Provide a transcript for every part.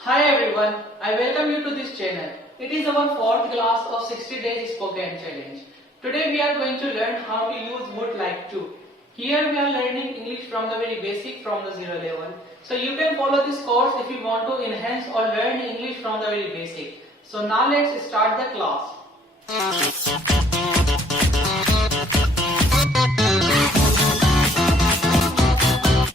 Hi everyone, I welcome you to this channel. It is our fourth class of 60 days spoken challenge. Today we are going to learn how to use would like to. Here we are learning English from the very basic from the zero level. So you can follow this course if you want to enhance or learn English from the very basic. So now let's start the class.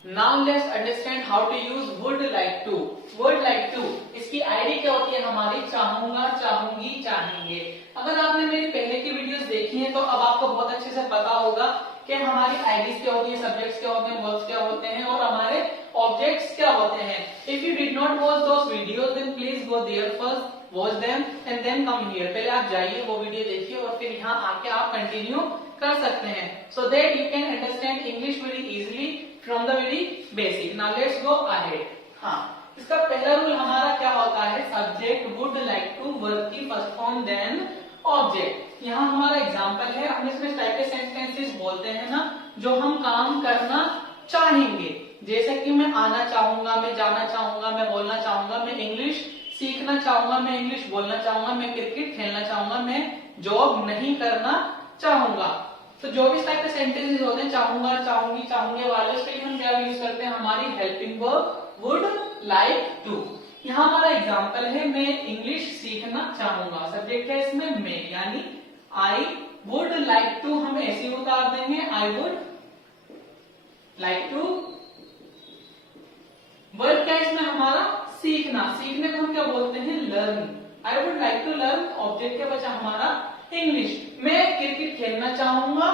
Now let's understand how to use would like to. Would like to इसकी ID क्या होती है हमारी? चाहूंगा, चाहूंगी, चाहेंगे। अगर आपने मेरी पहले की वीडियोस देखी हैं तो अब आपको बहुत अच्छे से पता होगा कि हमारी आईडीज क्या होती है, सब्जेक्ट्स क्या होते हैं, वर्ब्स क्या होते हैं और हमारे ऑब्जेक्ट्स क्या होते हैं। If you did not watch those videos then please go there first, watch them and then come here. पहले आप जाइए, वो वीडियो देखिए और फिर यहाँ आके आप कंटिन्यू कर सकते हैं, so that you can understand English very easily from the very basic. Now let's go ahead. हाँ, इसका पहला रूल हमारा क्या होता है? Subject would like to, verb की फर्स्ट फॉर्म देन ऑब्जेक्ट। यहाँ हमारा एग्जांपल है, हम इसमें टाइप के सेंटेंसेस बोलते हैं ना जो हम काम करना चाहेंगे, जैसे कि मैं आना चाहूंगा, मैं जाना चाहूंगा, मैं बोलना चाहूंगा, मैं इंग्लिश सीखना चाहूंगा, मैं इंग्लिश बोलना चाहूंगा, मैं क्रिकेट खेलना चाहूंगा, मैं जॉब नहीं करना चाहूंगा। तो जो भी इस टाइप के सेंटेंसेस होते हैं चाहूंगा, चाहूंगी, चाहूंगे वाले, उसके लिए हम क्या यूज करते हैं? हमारी helping verb would like to. यहाँ हमारा एग्जांपल है, मैं इंग्लिश सीखना चाहूंगा। सब्जेक्ट है इसमें मैं, यानी आई वुड लाइक टू हम ऐसे उतार देंगे, I would like to. Verb क्या है इसमें हमारा? सीखना। सीखने को हम क्या बोलते हैं? Learn. I would like to learn, object क्या बचा हमारा? इंग्लिश। मैं क्रिकेट खेलना चाहूंगा,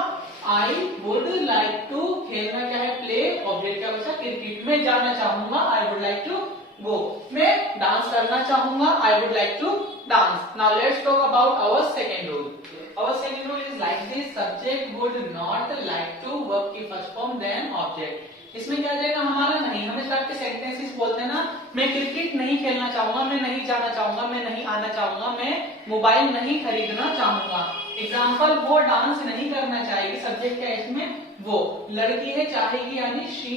आई वुड लाइक टू, खेलना क्या है? प्ले, ऑब्जेक्ट क्या बचा? क्रिकेट। मैं जाना चाहूंगा, I would like to go. मैं डांस करना चाहूंगा, I would like to dance. Now let's talk about our second rule. Our second rule is like this, subject would not like to, verb की first form then object. इसमें क्या जाएगा हमारा? नहीं। हम इस टाइप के सेंटेंसेस बोलते हैं ना, मैं क्रिकेट नहीं खेलना चाहूंगा, मैं नहीं जाना चाहूंगा, मैं नहीं आना चाहूंगा, मैं मोबाइल नहीं खरीदना चाहूंगा। एग्जाम्पल, वो डांस नहीं करना चाहेगी, सब्जेक्ट क्या है इसमें? वो। लड़की है, चाहेगी यानी शी,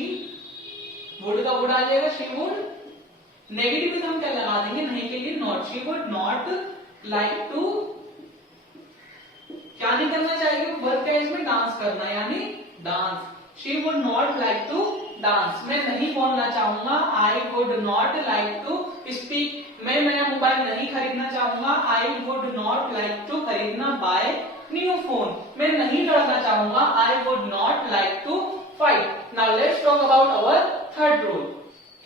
वुड का वुड आ जाएगा, शी वुड। नेगेटिव में हम क्या लगा देंगे? नहीं के लिए not, she would not like to, क्या नहीं करना चाहेगी? वर्ब क्या है इसमें? डांस करना, यानी dance. She would not like to dance. मैं नहीं बोलना चाहूंगा, I would not like to speak. मैं नया मोबाइल नहीं खरीदना चाहूंगा, I would not like to खरीदना बाय न्यू फोन। मैं नहीं लड़ना चाहूंगा, I would not like to fight. Now let's talk about our third rule.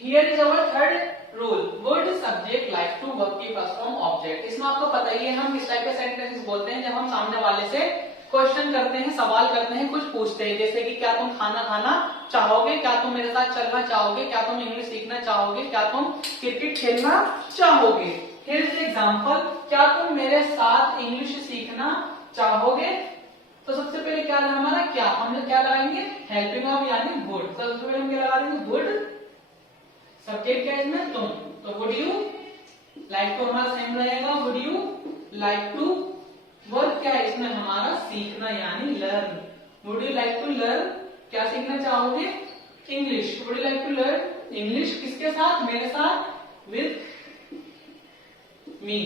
Here is our third rule, would subject like to, verb की first form object. इसमें आपको पता ही है हम किस टाइप के सेंटेंसेस बोलते हैं जब हम सामने वाले से क्वेश्चन करते हैं, सवाल करते हैं, कुछ पूछते हैं, जैसे कि क्या तुम खाना खाना चाहोगे, क्या तुम मेरे साथ चलना चाहोगे, क्या तुम इंग्लिश सीखना चाहोगे, क्या तुम क्रिकेट खेलना चाहोगे। हियर इज एग्जांपल, क्या तुम मेरे साथ इंग्लिश सीखना चाहोगे। तो सबसे पहले क्या है हमारा? क्या, हम लोग क्या लगाएंगे? हेल्पिंग वर्ब यानी वुड। सबसे पहले हम क्या लगा देंगे? वुड। सब्जेक्ट क्या है इसमें? तुम। तो वुड यू लाइक टू हमारा सेम रहेगा, would you like to. Verb क्या है इसमें हमारा? सीखना, यानी learn. Would you like to learn, क्या सीखना चाहोगे? English. Would you like to learn English, किसके साथ? मेरे साथ, with me.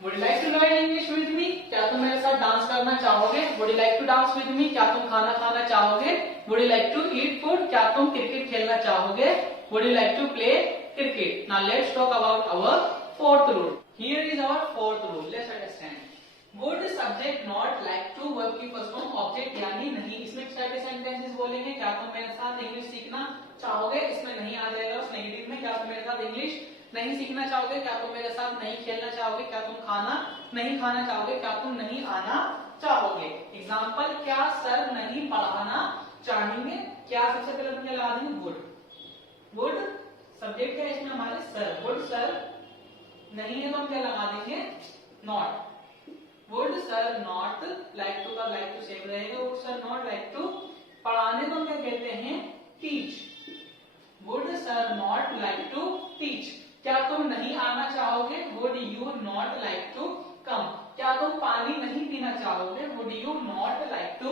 Would you like to learn English with me, क्या तुम मेरे साथ डांस करना चाहोगे? Would you like to dance with me, क्या तुम खाना खाना चाहोगे? Would you like to eat food, क्या तुम क्रिकेट खेलना चाहोगे? Would you like to play cricket. Now let's talk about our fourth rule. Here is our fourth rule, let's understand. Would subject not like to, verb की first form object यानी नहीं। इसमें किस type के sentences बोलेंगे? क्या तुम मेरे साथ इंग्लिश सीखना चाहोगे, इसमें नहीं आ जाएगा उस नेगेटिव में। क्या तुम मेरे साथ इंग्लिश नहीं सीखना चाहोगे, क्या तुम मेरे साथ नहीं खेलना चाहोगे, क्या तुम खाना नहीं खाना चाहोगे, क्या तुम नहीं आना चाहोगे। एग्जाम्पल, क्या सर नहीं पढ़ाना चाहेंगे। क्या सबसे पहले हम क्या लगा देंगे? वुड। वुड सब्जेक्ट है इसमें हमारे सर, वुड सर। नहीं है तो हम क्या लगा देंगे? Not. Would sir not like to का लाइक टू सेम रहेगा, would sir not like to. पढ़ाने को हम क्या कहते हैं? Teach. Would sir not like to teach. क्या तुम नहीं आना चाहोगे? Would you not like to come. क्या तुम पानी नहीं पीना चाहोगे? Would you not like to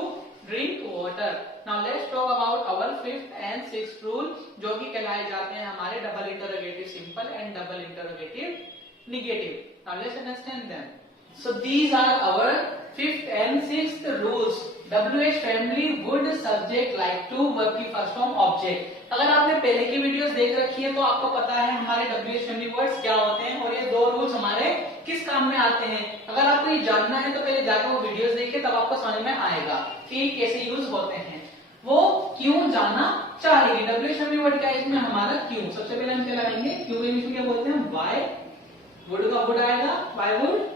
drink water. Now let's talk about our fifth and sixth rule, जो कि कहलाए जाते हैं हमारे double interrogative simple and double interrogative negative. Now let's understand them. So these are our fifth and sixth rules. WH family would subject like to verb की first form object. अगर आपने पहले की वीडियोस देख रखी है तो आपको पता है हमारे WH family वर्ड्स क्या होते हैं और ये दो रूल्स हमारे किस काम में आते हैं। अगर आपको ये जानना है तो पहले जाकर वो वीडियोस देखिए, तब आपको समझ में आएगा कि कैसे यूज होते हैं। वो क्यों जाना चाहिए। WH family वर्ड क्या है इसमें हमारा क्यों। सबसे पहले हम क्या लगाएंगे, क्यों इंग्लिश में क्या बोलते हैं, वाई। वुड का वुड आएगा, वाई वुड।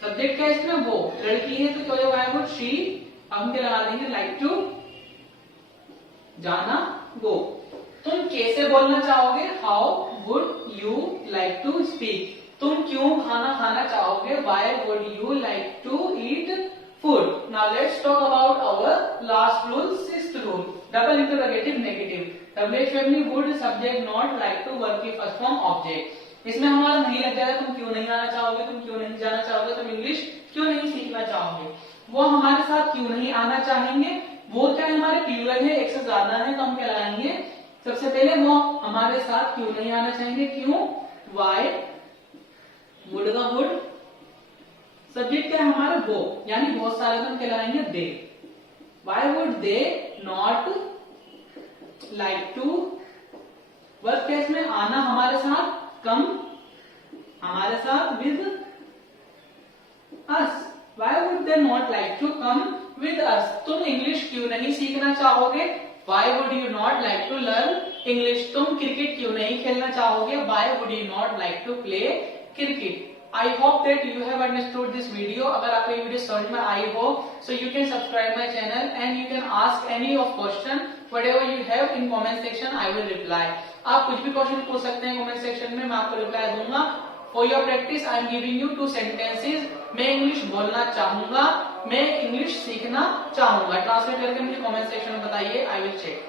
सब्जेक्ट क्या है इसमें, वो। लड़की है तो क्या वाई वुड शी। हम क्या लगा देंगे, लाइक टू, जाना, गो। तुम कैसे बोलना चाहोगे, how would you like to speak. तुम क्यों खाना खाना चाहोगे, why would you like to eat food. Now let's talk about our last rule, sixth rule, double interrogative negative. WH family would subject not like to verb की first form object. इसमें हमारा नहीं लग जाएगा, तुम क्यों नहीं आना चाहोगे, तुम क्यों नहीं जाना चाहोगे, तुम इंग्लिश क्यों नहीं सीखना चाहोगे। वो हमारे साथ क्यों नहीं आना चाहेंगे, वो क्या है हमारे प्लूरल है, एक से ज्यादा है, तो हम क्या लगाएंगे, सबसे पहले वो हमारे साथ क्यों नहीं आना चाहेंगे, क्यों, वाई। वुड का वुड। सब्जेक्ट क्या है हमारा, वो, यानी बहुत सारे हम क्या लगाएंगे, they. Why would they not like to. Verb case में आना हमारे साथ, कम हमारे साथ, with us. Why would they not like to come with us. तुम इंग्लिश क्यों नहीं सीखना चाहोगे, why would you not like to learn English. तुम क्रिकेट क्यों नहीं खेलना चाहोगे, why would you not like to play cricket. I hope that you have understood this video. अगर आपको ये वीडियो समझ में आई हो, so you can subscribe my channel and you can ask any of question whatever you have in comment section. I will reply. आप कुछ भी question पूछ सकते हैं कमेंट सेक्शन में, मैं आपको रिप्लाई दूंगा। For your practice, I am giving you 2 sentences. मैं इंग्लिश बोलना चाहूंगा, मैं इंग्लिश सीखना चाहूंगा। ट्रांसलेट करके मुझे कमेंट सेक्शन में बताइए, I will check.